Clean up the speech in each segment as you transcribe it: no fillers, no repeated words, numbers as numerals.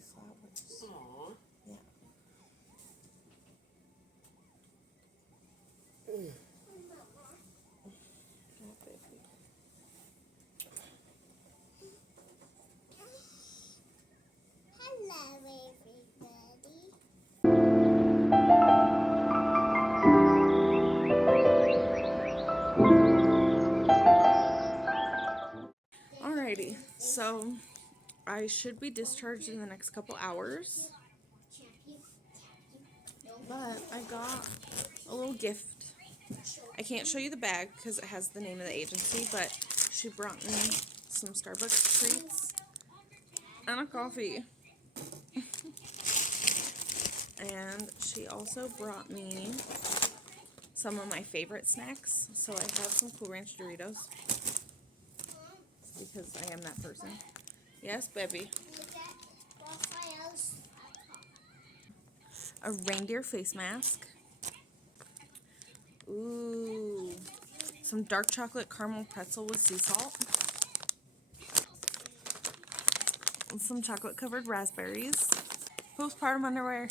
flowers. Aww. Yeah. Oh, baby. Hello, everybody. Alrighty, so I should be discharged in the next couple hours, but I got a little gift. I can't show you the bag because it has the name of the agency, but she brought me some Starbucks treats and a coffee. And she also brought me some of my favorite snacks. So I have some Cool Ranch Doritos because I am that person. Yes, baby. A reindeer face mask. Ooh. Some dark chocolate caramel pretzel with sea salt. And some chocolate covered raspberries. Postpartum underwear.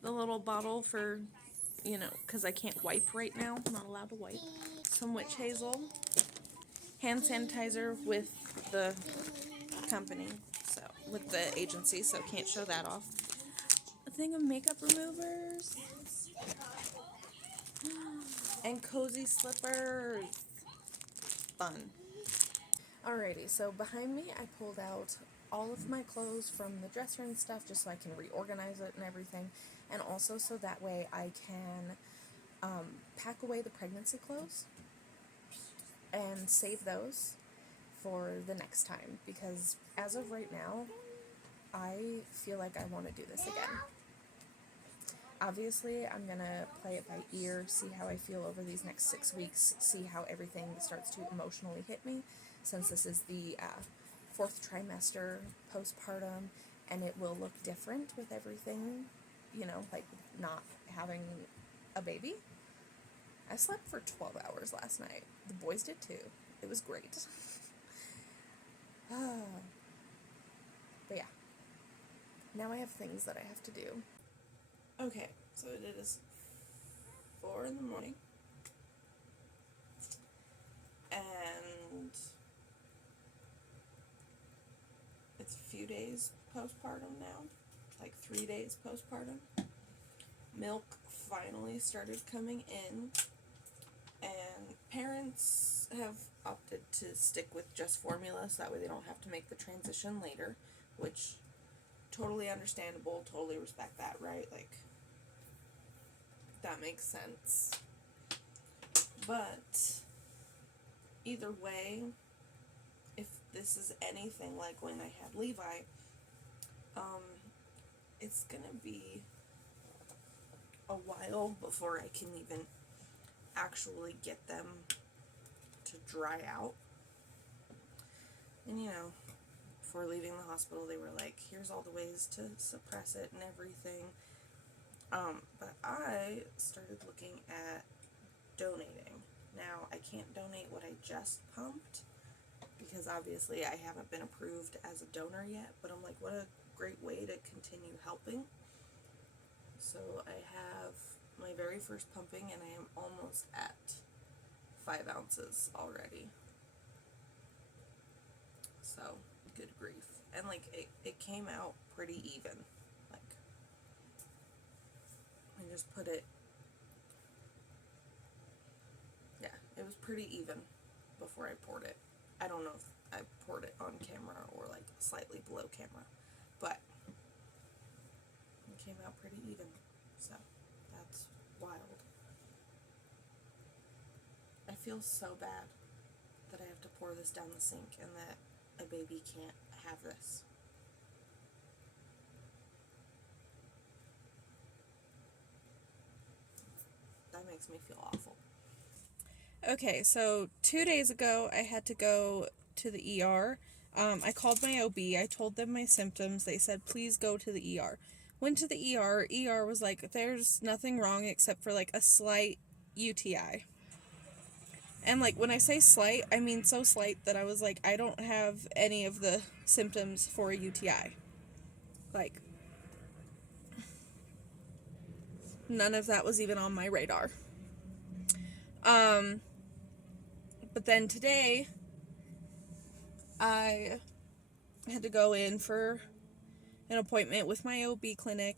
The little bottle for, you know, because I can't wipe right now. I'm not allowed to wipe. Some witch hazel. Hand sanitizer with the company, so with the agency, so can't show that off. A thing of makeup removers. And cozy slippers. Fun. Alrighty, so behind me I pulled out all of my clothes from the dresser and stuff just so I can reorganize it and everything, and also so that way I can pack away the pregnancy clothes and save those for the next time, because as of right now I feel like I want to do this again. Obviously, I'm going to play it by ear, see how I feel over these next 6 weeks, see how everything starts to emotionally hit me, since this is the 4th trimester postpartum, and it will look different with everything, you know, like not having a baby. I slept for 12 hours last night. The boys did too. It was great. But yeah, now I have things that I have to do. Okay, so it is 4 in the morning, and it's a few days postpartum now, like 3 days postpartum. Milk finally started coming in, and parents have opted to stick with just formula so that way they don't have to make the transition later, which totally understandable, totally respect that, right? Like, that makes sense. But either way, if this is anything like when I had Levi, it's gonna be a while before I can even actually get them to dry out. And you know, before leaving the hospital, they were like, here's all the ways to suppress it and everything. But I started looking at donating. Now, I can't donate what I just pumped because obviously I haven't been approved as a donor yet, but I'm like, what a great way to continue helping. So I have my very first pumping, and I am almost at 5 ounces already. So, good grief. And like, it came out pretty even. Like, I just put it, yeah, it was pretty even before I poured it. I don't know if I poured it on camera or like slightly below camera, but it came out pretty even, so that's wild. I feel so bad that I have to pour this down the sink and that a baby can't have this. That makes me feel awful. Okay, so 2 days ago I had to go to the ER. I called my OB. I told them my symptoms. They said, please go to the ER. Went to the ER. ER was like, there's nothing wrong except for like a slight UTI. And like, when I say slight, I mean so slight that I was like, I don't have any of the symptoms for a UTI. Like, none of that was even on my radar. But then today, I had to go in for an appointment with my OB clinic,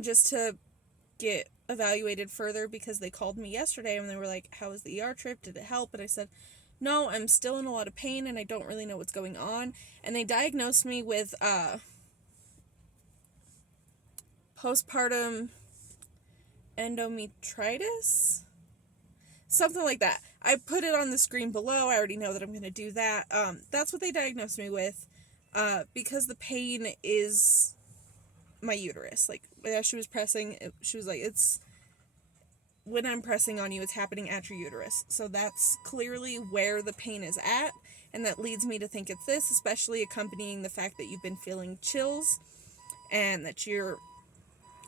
just to get evaluated further, because they called me yesterday and they were like, how was the ER trip? Did it help? And I said, no, I'm still in a lot of pain and I don't really know what's going on. And they diagnosed me with postpartum endometritis, something like that. I put it on the screen below. I already know that I'm going to do that. That's what they diagnosed me with, because the pain is my uterus. Like, as she was pressing, she was like, it's, when I'm pressing on you, it's happening at your uterus. So that's clearly where the pain is at, and that leads me to think it's this, especially accompanying the fact that you've been feeling chills, and that your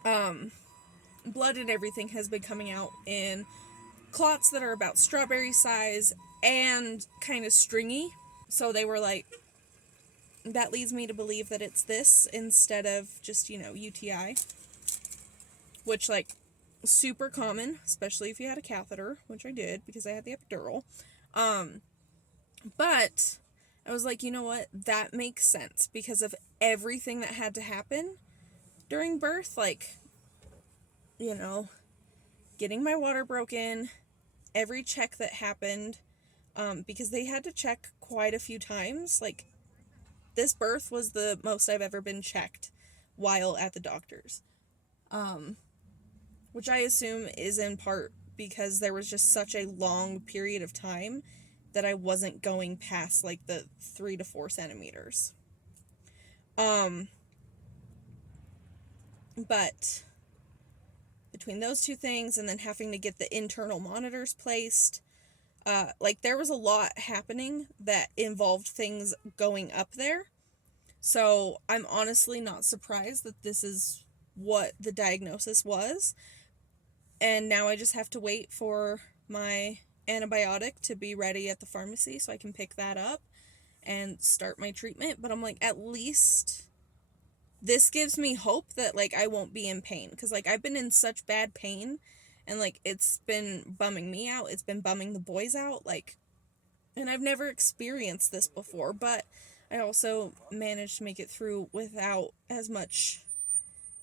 blood and everything has been coming out in clots that are about strawberry size and kind of stringy. So they were like, that leads me to believe that it's this instead of just, UTI. Which, like, super common, especially if you had a catheter, which I did because I had the epidural. But I was like, you know what? That makes sense because of everything that had to happen during birth. Like, getting my water broken, every check that happened, because they had to check quite a few times. Like, this birth was the most I've ever been checked while at the doctor's. Which I assume is in part because there was just such a long period of time that I wasn't going past, like, the 3 to 4 centimeters. But between those two things and then having to get the internal monitors placed, like, there was a lot happening that involved things going up there. So I'm honestly not surprised that this is what the diagnosis was. And now I just have to wait for my antibiotic to be ready at the pharmacy so I can pick that up and start my treatment. But I'm like, at least this gives me hope that, like, I won't be in pain. Because, like, I've been in such bad pain and, like, it's been bumming me out. It's been bumming the boys out. Like, and I've never experienced this before. But I also managed to make it through without as much,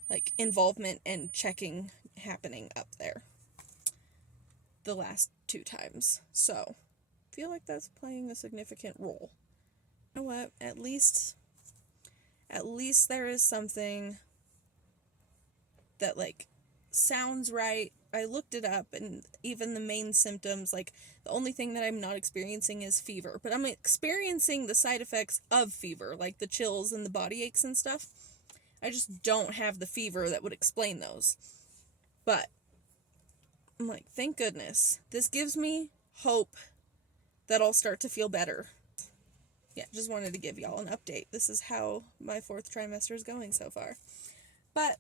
like, involvement and checking happening up there the last 2 times. So, I feel like that's playing a significant role. You know what? At least there is something that, like, sounds right. I looked it up, and even the main symptoms, like, the only thing that I'm not experiencing is fever. But I'm experiencing the side effects of fever, like the chills and the body aches and stuff. I just don't have the fever that would explain those. But I'm like, thank goodness. This gives me hope that I'll start to feel better. Yeah, just wanted to give y'all an update. This is how my 4th trimester is going so far. But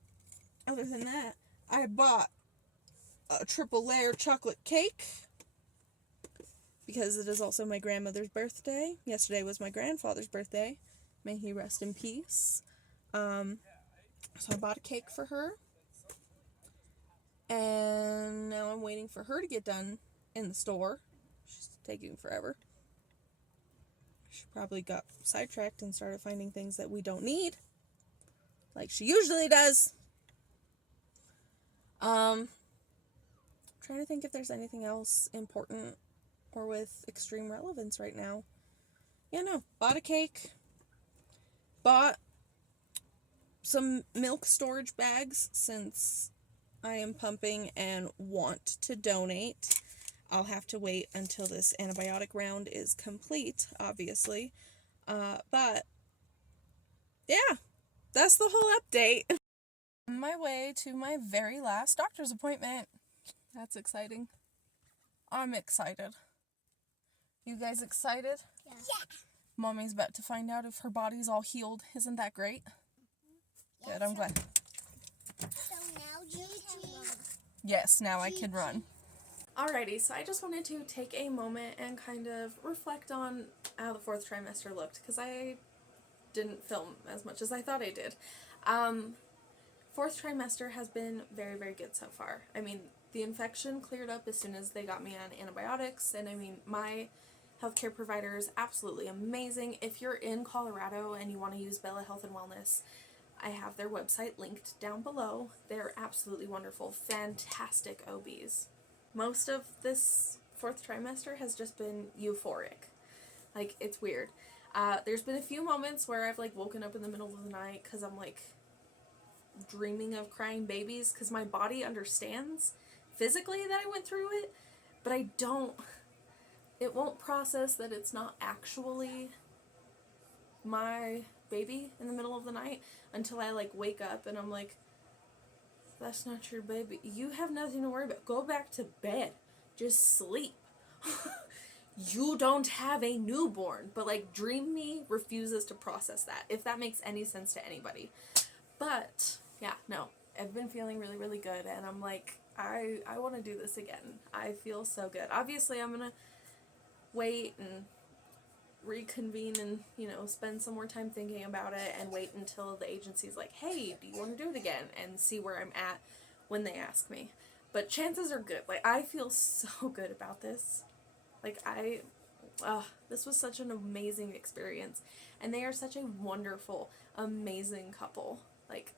other than that, I bought a triple layer chocolate cake because it is also my grandmother's birthday. Yesterday was my grandfather's birthday. May he rest in peace. So I bought a cake for her. And now I'm waiting for her to get done in the store. She's taking forever. She probably got sidetracked and started finding things that we don't need, like she usually does. Trying to think if there's anything else important or with extreme relevance right now. Yeah, no. Bought a cake. Bought some milk storage bags since I am pumping and want to donate. I'll have to wait until this antibiotic round is complete, obviously. But, yeah, that's the whole update. On my way to my very last doctor's appointment. That's exciting. I'm excited. You guys excited? Yeah. Mommy's about to find out if her body's all healed. Isn't that great? Good, I'm glad. So now you can run. Yes, now I can run. Alrighty, so I just wanted to take a moment and kind of reflect on how the 4th trimester looked, because I didn't film as much as I thought I did. Fourth trimester has been very, very good so far. I mean, the infection cleared up as soon as they got me on antibiotics, and I mean, my healthcare provider is absolutely amazing. If you're in Colorado and you want to use Bella Health and Wellness, I have their website linked down below. They're absolutely wonderful, fantastic OBs. Most of this fourth trimester has just been euphoric. Like, it's weird. There's been a few moments where I've, like, woken up in the middle of the night because I'm, like, dreaming of crying babies, because my body understands physically that I went through it, but it won't process that it's not actually my baby in the middle of the night until I, like, wake up and I'm like, that's not your baby. You have nothing to worry about. Go back to bed. Just sleep. You don't have a newborn. But, like, Dream Me refuses to process that, if that makes any sense to anybody. But, yeah, no. I've been feeling really, really good, and I'm like, I want to do this again. I feel so good. Obviously, I'm going to wait and reconvene and, you know, spend some more time thinking about it and wait until the agency's like, hey, do you want to do it again? And see where I'm at when they ask me. But chances are good. Like, I feel so good about this. Like, this was such an amazing experience. And they are such a wonderful, amazing couple. Like,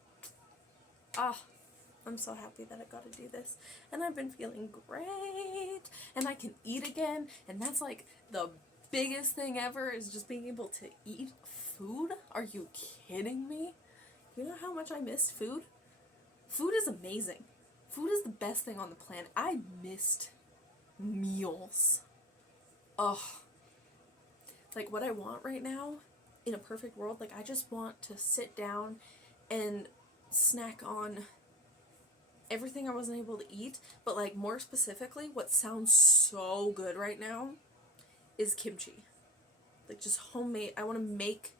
I'm so happy that I got to do this. And I've been feeling great. And I can eat again. And that's, like, the biggest thing ever, is just being able to eat food. Are you kidding me? You know how much I missed food? Food is amazing. Food is the best thing on the planet. I missed meals. Ugh. Like, what I want right now, in a perfect world, like, I just want to sit down and snack on everything I wasn't able to eat, but, like, more specifically, what sounds so good right now is kimchi. Like, just homemade. I want to make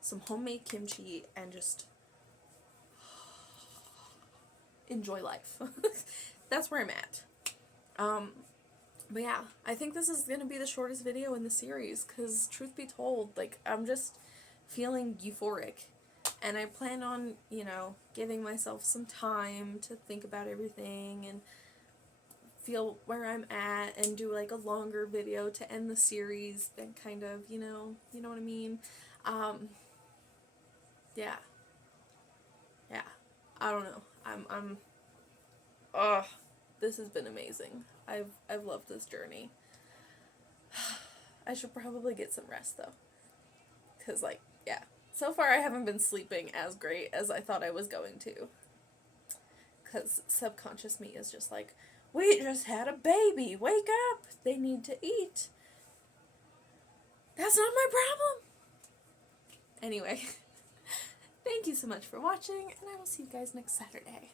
some homemade kimchi and just enjoy life. That's where I'm at. But yeah, I think this is going to be the shortest video in the series, because truth be told, like, I'm just feeling euphoric. And I plan on, you know, giving myself some time to think about everything and feel where I'm at, and do, like, a longer video to end the series and kind of, you know what I mean? Yeah. Yeah. I don't know. This has been amazing. I've loved this journey. I should probably get some rest, though. 'Cause, like, yeah. So far I haven't been sleeping as great as I thought I was going to. 'Cause subconscious me is just like, we just had a baby. Wake up. They need to eat. That's not my problem. Anyway, thank you so much for watching, and I will see you guys next Saturday.